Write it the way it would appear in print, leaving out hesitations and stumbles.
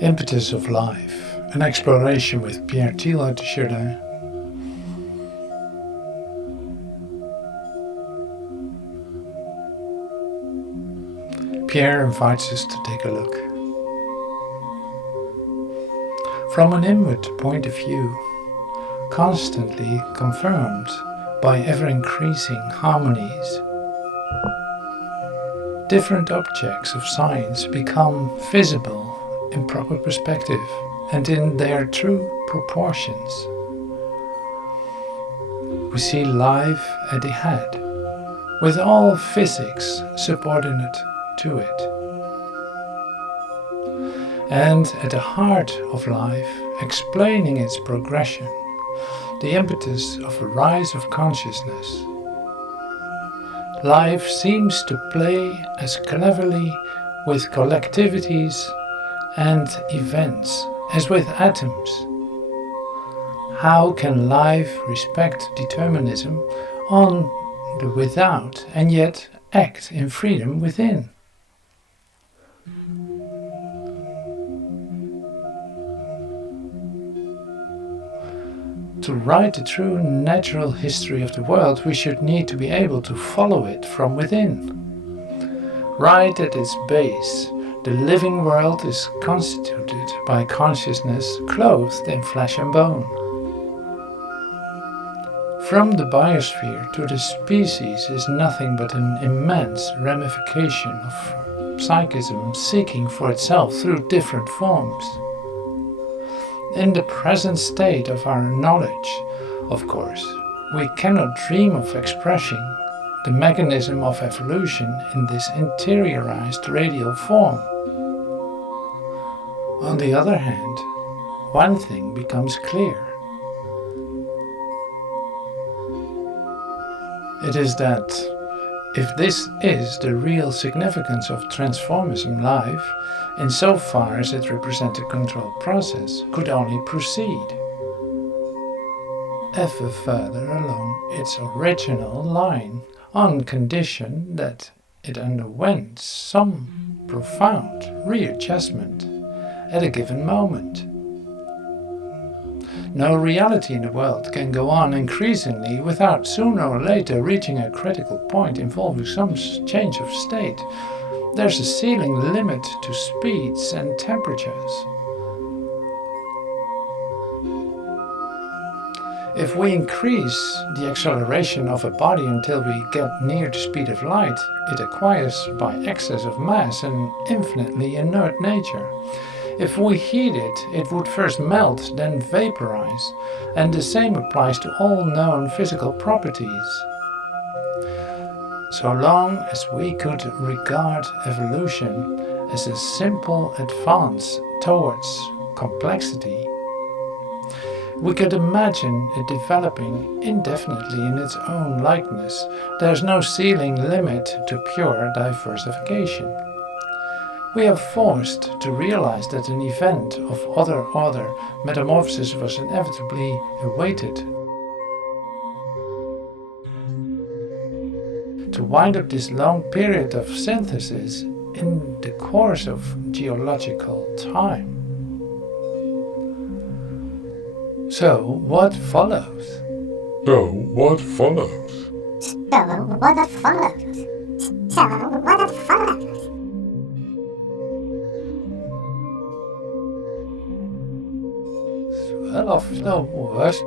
Impetus of Life, an exploration with Pierre Teilhard de Chardin. Pierre invites us to take a look. From an inward point of view, constantly confirmed by ever-increasing harmonies, different objects of science become visible in proper perspective and in their true proportions. We see life at the head, with all physics subordinate to it. And at the heart of life, explaining its progression, the impetus of a rise of consciousness. Life seems to play as cleverly with collectivities and events as with atoms. How can life respect determinism on the without and yet act in freedom within? To write the true natural history of the world, we should need to be able to follow it from within. Right at its base, the living world is constituted by consciousness clothed in flesh and bone. From the biosphere to the species is nothing but an immense ramification of psychism seeking for itself through different forms. In the present state of our knowledge, of course, we cannot dream of expressing the mechanism of evolution in this interiorized radial form. On the other hand, one thing becomes clear. It is that if this is the real significance of transformism, life, insofar as it represents a controlled process, could only proceed ever further along its original line, on condition that it underwent some profound readjustment at a given moment. No reality in the world can go on increasingly without sooner or later reaching a critical point involving some change of state. There's a ceiling limit to speeds and temperatures. If we increase the acceleration of a body until we get near the speed of light, it acquires by excess of mass an infinitely inert nature. If we heat it, it would first melt, then vaporize, and the same applies to all known physical properties. So long as we could regard evolution as a simple advance towards complexity, we could imagine it developing indefinitely in its own likeness. There's no ceiling limit to pure diversification. We are forced to realize that an event of other order, metamorphosis, was inevitably awaited. To wind up this long period of synthesis in the course of geological time. So what follows? So what follows? Well, of no worse.